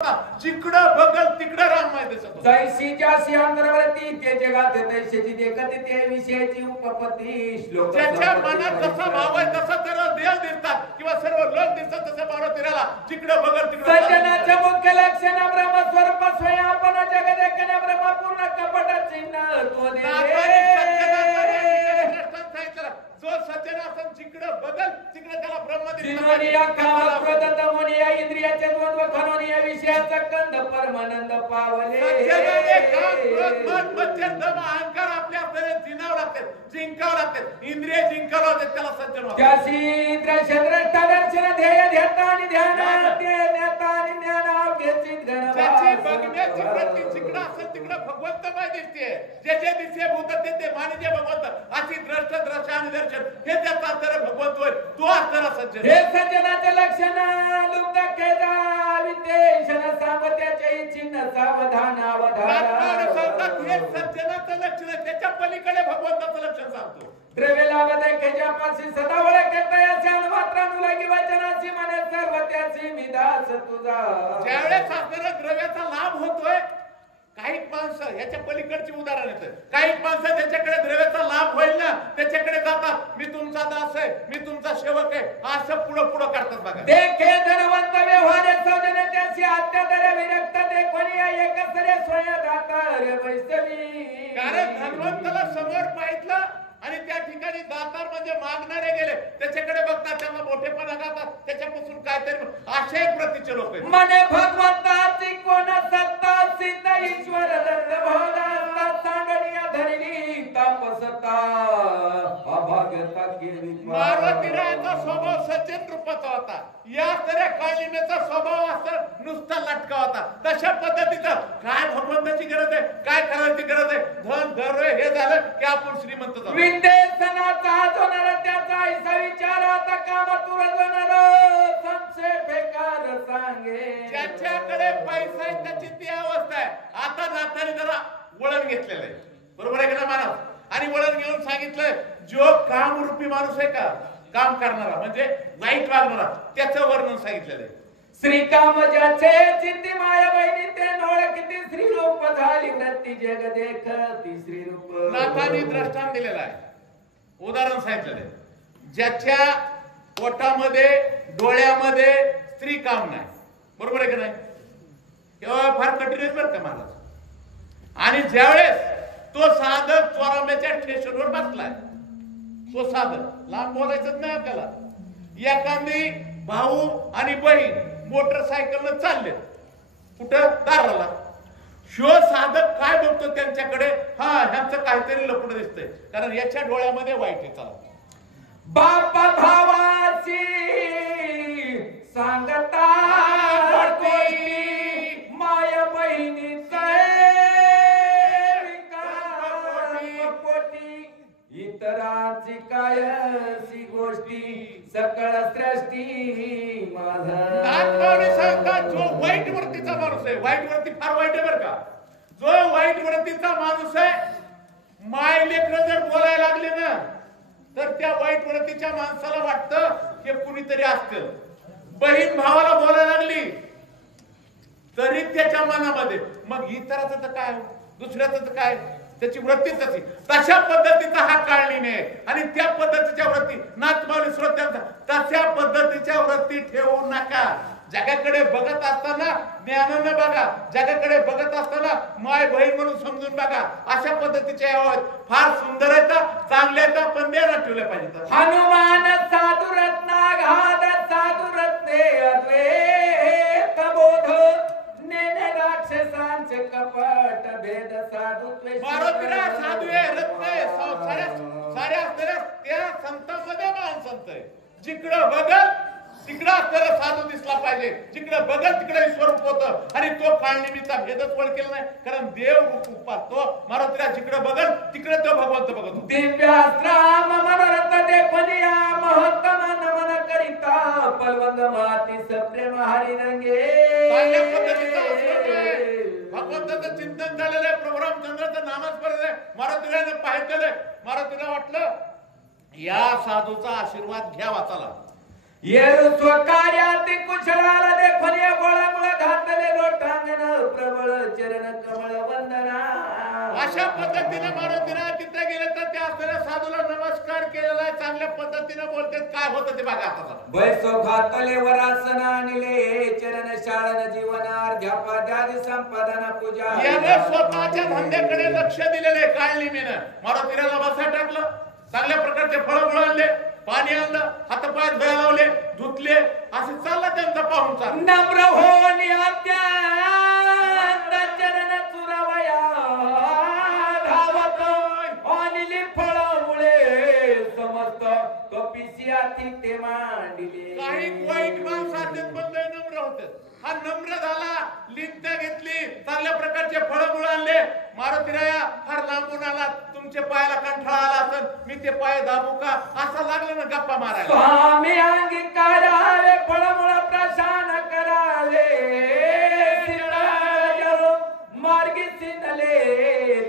जिकडं बघल तिकडं राम माहिती दिसतो. जैसीच्या अंतरावरती ते जगात तैसेची देखत ते विषयाची उपपत्ती श्लोक ज्याच्या मनात जसा भाव आहे तसा त्याला देव दिसतात किंवा सर्व लोक दिसतात तसे मारुतीला जिकडं बघल तिकडं. सज्जनाचं मुख्य लक्षण ब्रह्म स्वरूप स्वयं आपण जगत एकन ब्रह्म पूर्ण कपट चिन्ह तो दे. जो सज्जन असन जिकडं बघल तिकडं त्याला ब्रह्म जिनोनिया काम क्रोध तमोनिया इंद्रियाचे द्वंद्व खनोनिया विषयाचा कंद परमानंद पावले. सज्जनाने काम क्रोध मन मत्सर दम अहंकार आपल्या आपल्याला जिनावं लागतात, जिंकावं लागतात, इंद्रिय जिंकावं लागतात, त्याला सज्जन म्हणतात. त्यासी द्रष्टा दर्शन ध्येय ध्याता आणि ध्यान ते ज्ञाता आणि ज्ञानाव घेचित गण ज्याची बघण्याची वृत्ती जिकडं असेल तिकडं भगवंत माहिती दिसते. जे जे दिसे भूत ते मानिजे भगवंत अशी द्रष्ट आणि दर्शन हे त्याचा असणारा भगवंत होय, तो असणारा सज्जन. हे सज्जनाचे लक्षण लुप्त केदा विद्येशन सामत्याचे चिन्ह सावधान सांगतात हे सज्जनाचं लक्षण आहे, त्याच्या पलीकडे भगवंताचं लक्षण सांगतो. द्रव्य लाभ देखेच्या पाशी सदा ओळख करता मात्र मुलागी वचनाची मने सर्व त्याची मिदास तुझा. ज्यावेळेस आपल्याला द्रव्याचा लाभ होतोय, काही माणसं याच्या पलीकडची उदाहरण येतं. काही माणसं ज्याच्याकडे द्रव्याचा लाभ होईल ना त्याच्याकडे जातात, मी तुमचा दास आहे, मी तुमचा सेवक आहे, असं पुढं पुढं करतात बघा. देखे धनवंत व्यवहारे सौजन्य त्याची अत्यादर विरक्त देखोनिया एकसरे स्वयंदातार वैष्णवी. कारण धनवंताला समोर पाहितलं आणि त्या ठिकाणी दातार म्हणजे मागणारे गेले, त्याच्याकडे बघतात, त्यांना मोठेपणा गातात, त्याच्यापासून काहीतरी असे प्रतीचे लोक आहेत. मने भगवंताची कोण सत्ता सिद्ध ईश्वर दत्त भोगा सांगणीया धरणी तापसता अभाग्यता केली. पार्वतीरायाचा स्वभाव सज्जन रूपाचा होता, या तऱ्या काळिमेचा स्वभाव असं नुसता लटका होता. तशा पद्धतीचं काय भगवंताची गरज आहे, काय करायची गरज आहे, धन घर हे झालं की आपण श्रीमंत झालो. विद्येसनाचा होणार त्याचा ऐसा विचार आता काम तुरजणार संशय बेकार सांगे. ज्याच्याकडे पैसा आहे त्याची ती अवस्था आहे. आता नाथाने जरा वळण घेतलेलं आहे, बरोबर आहे का महाराज? आणि वळण घेऊन सांगितलंय जो कामरूपी माणूस आहे का, काम करणारा म्हणजे वाईट वागणारा, त्याचं वर्णन सांगितलेलं आहे. श्रीकाम ज्याचे चिंती माया बहिणी ते नोळ किती श्री रूप झाली वृत्ती जग देख ती श्री रूप. नाथाने दृष्टांत दिलेला आहे, उदाहरण सांगितलेलं आहे. ज्याच्या पोटामध्ये डोळ्यामध्ये स्त्री काम नाही, बरोबर आहे का नाही? तेव्हा फार कठीण आहे बरं का महाराज. आणि ज्यावेळेस तो साधक चोरांब्याच्या स्टेशनवर बसलाय, तो साधक लांब बोलायचंच नाही आपल्याला. एखादी भाऊ आणि बहीण मोटरसायकलनं चालले कुठं दाराला, शो साधक काय बघतो त्यांच्याकडे, हा ह्यांचं काहीतरी लपडं दिसतंय, कारण याच्या डोळ्यामध्ये वाईट आहे. चला बापा भावाची सांगता माया बहिणीचा इतरांची कायसी गोष्टी सकळ सृष्टी माझा सांगतात. जो वाईट वृत्तीचा माणूस आहे, वाईट वृत्ती फार वाईट आहे बरं का, जो वाईट वृत्तीचा माणूस आहे, माय लेकरं जर बोलायला लागले ना तर त्या वाईट वृत्तीच्या माणसाला वाटतं की कुणीतरी असतं. बहीण भावाला बोलायला लागली तरी त्याच्या मनामध्ये मग इतराचं तर काय, दुसऱ्याचं तर काय, त्याची वृत्ती तशी. तशा पद्धतीचा हा काळणी आहे. आणि त्या पद्धतीच्या वृत्ती नाथमाऊली श्रोत्यांचा तशा पद्धतीच्या वृत्ती ठेवू नका. जगाकडे बघत असताना ज्ञानानं बघा, जगाकडे बघत असताना माय बहीण म्हणून समजून बघा. अशा पद्धतीच्या फार सुंदर आहेत, चांगल्या आहेत, पण देण्यात ठेवल्या पाहिजेत. हनुमान साधु रत्नाघात साधु रत्ने अद्वैत बोध नेने राक्षसांचे कपट भेद साधुत्वे. मारुतीला साधू आहे, रत्न आहे, साऱ्या असणाऱ्या त्या संतांमध्ये महान संत आहे. जिकडं बघल तिकडं असणारा साधू दिसला पाहिजे, जिकडं बघल तिकडे स्वरूप होतं. आणि तो काळनिमीचा भेदच वळ केला नाही, कारण देव रूप तो मारुतीला जिकडं बघल तिकडे तो भगवंत बघत होता. दिव्यास्त्राम मनोरथ देखनिया महत्तम नमन करिता पलवंग माती सप्रेम हरी रंगे. चांगल्या पद्धतीचा भगवंताचं चिंतन झालेलं आहे, प्रभू रामचंद्राचं नामस्मरण आहे. मारुतीला पाहिजेलं, मारुतीला वाटलं या साधूचा आशीर्वाद घ्यावा. चला येरू स्वकार्यात कुशळाला देखून या गोळामुळे घातले लोटांगण प्रबळ चरण कमळ वंदना. अशा पद्धतीने मारुतीला तिथे गेले तर त्या असलेल्या साधूला नमस्कार केलेला आहे, चांगल्या पद्धतीने बोलतात. काय होतं ते बघा आता. बैसो घातले वरासन आणले चरण शाळन जीवन अर्ध्यापाद्यादी संपादन पूजा. याने स्वतःच्या धंद्याकडे लक्ष दिलेले काळ निमीनं मारुतीला बसा टाकलं, चांगल्या प्रकारचे फळं आणले, पाणी आणलं, हातपाय धुवायला लावले, धुतले, असं चाललं त्यांचा पाहुणचार. नम्र होनी अत्यांत चरण चुरावया धावत अनिली फळामुळे समस्त कपिसी आती ते मांडिले. काही वाईट माणसात बंद नम्र होते. हा नम्र झाला, लिंत्या घेतली, चांगल्या प्रकारचे फळं आणले. मारुतीराया फार लांबून आला, तुमच्या पायाला कंठाळा आला असेल, मी ते पाय दाबू का असं लागलं ना गप्पा मारायला. स्वामी अंगीकारावे फळमुळ प्रशान करावे मार्गी सिंधले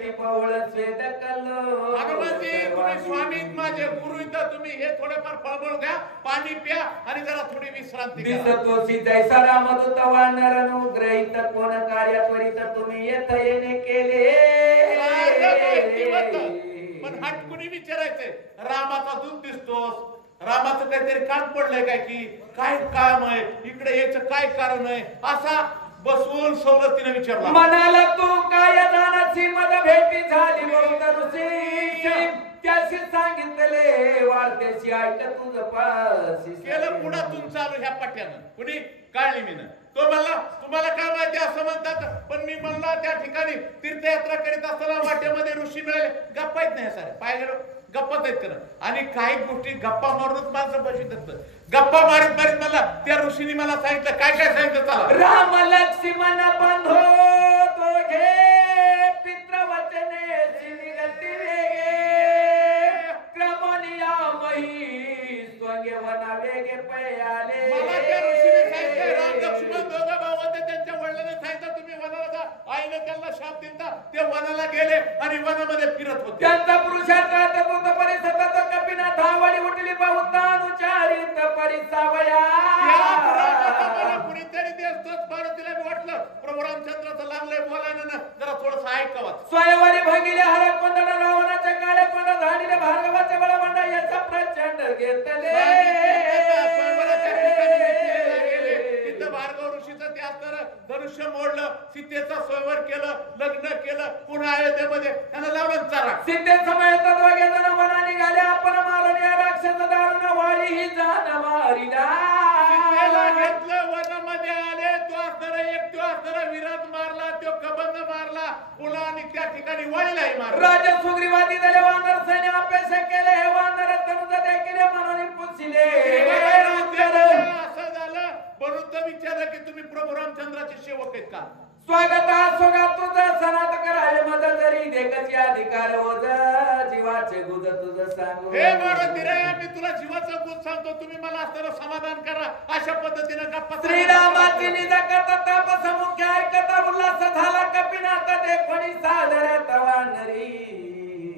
ती पवळ स्वेद कल्लो. हनुमानजी तुम्ही स्वामी माझे गुरु इथं, तुम्ही हे थोडेफार फळमळ घ्या, पाणी प्या आणि जरा थोडी विश्रांती घ्या. दिसतोसी जैसा रामदूत वानर अनुग्रहित कोण कार्य त्वरित तुम्ही येथ येणे केले. पण हटकुनी विचारायचंय, रामाचा दूत दिसतोस, रामाचं काहीतरी काम पडलंय काय, की काय काम आहे इकडे, याचं काय कारण आहे, असा बसवून सवलतीने विचारला. म्हणाला तू काय जाणाची मद भेटी झाली बहुत ऋषी त्याशी सांगितले वार्तेशी ऐक तुझ पाशी. केलं पुढातून चालू ह्या पट्ट्यानं, कुणी काळली मीनं. तो म्हणला तुम्हाला काय माहिती असं म्हणतात, पण मी म्हणला त्या ठिकाणी तीर्थयात्रा करीत असताना वाट्यामध्ये ऋषी मिळाले. गप्पा येत नाही सारे पाय गेलो, गप्पाच आहेत करा. आणि काही गोष्टी गप्पा मारूनच माणसं बसवित. गप्पा मारीत मारीत मला त्या ऋषीने मला सांगितलं, काय काय सांगितलं चला. राम लक्ष्मण बंधो दोघे पित्र वचने निगती वेगे क्रमनिया मही स्वंगे वना वेगे पयाले. मला त्या ऋषीने सांगितलं राम लक्ष्मण दोघं भाऊ होते, त्यांच्या वडिलांनी सांगितलं तुम्ही वनाला जा. आईने त्यांना शाप दिला, ते वनाला गेले आणि वनामध्ये फिरत होते. त्यांचा पुरुषार्थ भूत परिसतत कपिना धावडी उठली बहुतानुचारित परिसावया. मला कुणीतरी दिसतोच मारुतीला वाटलं प्रभू रामचंद्राचं लागलंय बोलायला ना, जरा थोडंसं ऐकावं. स्वयंवरी भगिले हर कोंदण रावणाच्या काळे कोंड झाडीने भार्गवाचे बळवंड याचा प्रचंड घेतले. तिथं भार्गव ऋषीचं ते असणार धनुष्य मोडलं, सीतेचा स्वयंवर केलं, लग्न केलं, पुन्हा अयोध्येमध्ये त्यांना लावलं चारा. सीते समेत दोघे जण वना निघाले, आपण मारून या राक्षस दारुण वाळी ही जाण मारिला. सीतेला घेतलं, वनामध्ये आले, तो असणारा एक तो असणारा विराट मारला, तो कबंध मारला, पुन्हा आणि त्या ठिकाणी वाळीलाही मारला. राजा सुग्रीवादी झाले, वानर सैन्य अपेक्षा केले, हे वानर तनुज देखील म्हणून पुसले. असं झालं म्हणून तर विचारलं की तुम्ही प्रभू रामचंद्राचे सेवक आहेत का. स्वागत सोगा तुझं सनात करावे मद जरी देखची अधिकार ओझ जीवाचे गुज तुझं सांगू. हे मारुतीरे मी तुला जीवाचा गुज सांगतो, तुम्ही मला असताना समाधान करा. अशा पद्धतीने गप्पा श्रीरामाची निज करता तापस मुख्य ऐकता उल्हास झाला कपिनाथ देखणी सादर तवानरी.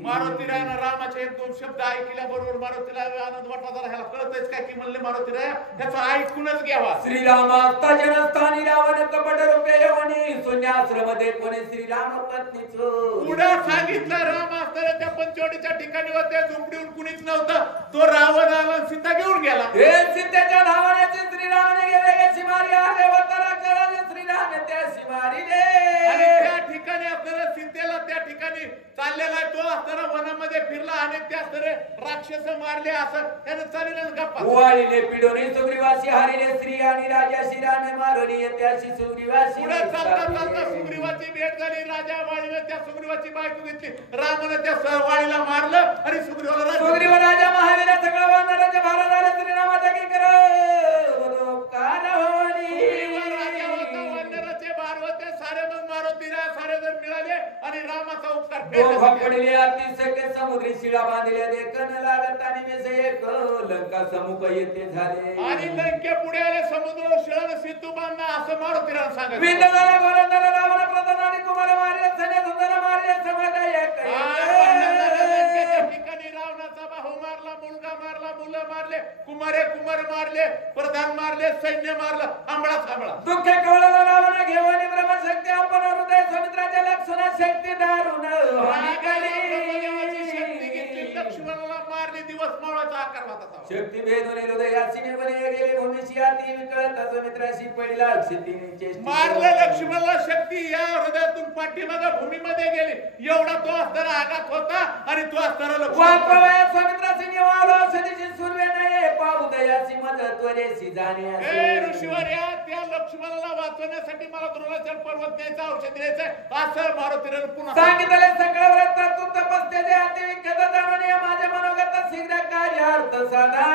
मारुतीरायानं रामाचे एक दोन शब्द ऐकल्याबरोबर मारुतीला आनंद वाटला. जरा ह्याला कळतच काय की म्हणले मारुतीराया, ह्याचं ऐकूनच घ्यावा. श्रीरामास्ता जनस्थानी रावण कपट रूपे येवणी शून्याश्रम दे कोणी श्रीराम पत्नीचो. पुढे सांगितलं राम असताना त्या पंचवटीच्या ठिकाणी होते, झोपडीहून कुणीच नव्हतं. तो रावण आला, सीता घेऊन गेला. हे सीतेच्या धावण्याचे श्रीरामाने गेले शिमारी आले वतरा कराले श्रीराम त्या शिमारी दे. आणि त्या ठिकाणी असणाऱ्या सीतेला त्या ठिकाणी चाललेला तो असणारा वनामध्ये फिरला आणि त्या असणारे राक्षस मारले, असं त्याने चाललेलं गप्पा. वाळीले पिडोनी सुग्रीवासी हारिले श्री आणि राजा शिराने मारली त्याशी सुग्रीवासी. पुढे चालता चालता सुग्रीवाची भेट झाली. राजा वाळीने त्या सुग्रीवाची बायको घेतली, रामाने त्या वाळीला मारलं आणि सुग्रीवाला सुग्रीव राजा महावीर सगळं वानराचे भार झाले श्रीरामाच्या की कर राजा होता, वानराचे भार होते सारे. मग मारुतीला सारे जर मिळाले आणि रामाचा उपकार पडले. अतिशय समुद्री शिळा बांधल्या देखन लागत आणि मेसे एक लंका समुख येते झाले. आणि लंके पुढे आले, समुद्र शिळाने सिंधू बांधला असं मारुतीला सांगत. विंदनाला गोरंदाला रावण प्रधान आणि कुमार मारले, सने सुंदर मारले, समजा एक ठिकाणी रावणाचा भाऊ मारला, मुलगा मारला, मुलं मारले, कुमार मारले, प्रधान मारले, सैन्य मारलं, आंबळा दुःख कवळाला लावणं घेऊन ब्रह्मशक्ती आपण हृदय समुद्राच्या लक्षणा शक्ती दारुण शक्ती घेतली, लक्ष्मणाला मारले, दिवस मावळाचा आकार होता. शक्ती भेदून हृदया सीमेमध्ये गेली भूमीची आती विकळत मित्राशी पहिला क्षितिनीचे मारलं लक्ष्मणाला, शक्ती या हृदयातून पाठीमागे भूमीमध्ये गेली. एवढा तो असताना आघात होता आणि तो असताना वापरवया स्वामित्राची निवालो सदीची सुरवे नाही पाउदयाची मदत त्वरेशी जाणे ऋषीवर्या, त्या लक्ष्मणाला वाचवण्यासाठी मला द्रोणाचार्य पर्वत द्यायचा, औषध द्यायचंय असं मारुतीने पुन्हा सांगितले. सगळं व्रत तू तपस्ते दे अति विख्यात जाणून माझे मनोगत शीघ्र कार्यार्थ साधा.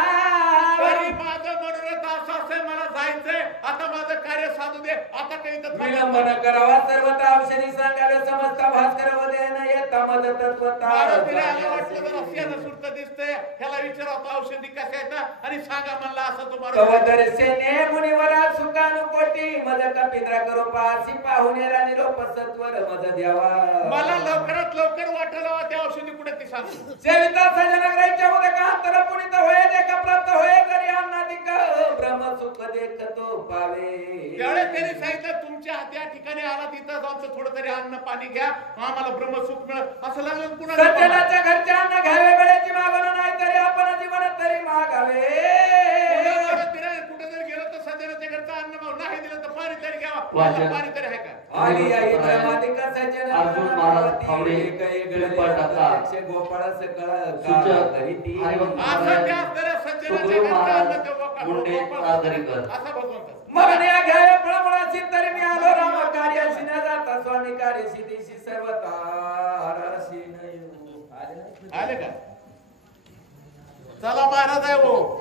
माझं मनोरथ असं असेल, मला जायचंय, आता माझं कार्य साधू दे, आता काही विलंबन करावा. सर्वता औषधी सांगावे समजता भास्कर वदेन येता मदत तत्वता. मारुतीला वाटलं जर असेल सुरत दिसतंय, ह्याला विचारावं औषधी कसं येतं आणि सांगा म्हणला असं तुम्हाला. कवदर सेने मुनिवरा सुखानुकोटी मज कपिंद्रा करो पासी पाहुणे राणी रोप सत्वर मज द्यावा. मला लवकरात लवकर वाटलं त्या औषधी कुठे ती सांगतो. सेविता सजनग्राच्या उदकांतर पुनित होय देख प्राप्त होय जरी अन्नादिक ब्रह्म सुख देखतो पावे. त्यावेळेस त्यांनी सांगितलं तुमच्या त्या ठिकाणी आला तिथं जाऊन थोडं तरी अन्न पाणी घ्या, आम्हाला ब्रह्मसुख मिळत असं लागलं. पुन्हा सज्जनाच्या घरच्या अन्न घ्यावे वेळेची मागणं नाही तरी आपण जीवन तरी मागावे. कुठे जर गेलो तर सज्जनाच्या घरचं अन्न नाही दिलं तर पाणी तरी घ्यावा, पाणी तरी आहे का. आली आई धर्माधिका सज्जन अर्जुन महाराज फावडे गळपाटाचा गोपाळ सकळ करीती असं त्या असणाऱ्या सज्जनाच्या घरचं अन्न ते मुंडे नागरिकर असा भगवंत. मरण्या घ्यावे फळमुळाशी तरी मी आलो राम कार्याशी न जाता स्वामी कार्यशी दिशी सर्वता आले का. चला महाराज आहे हो.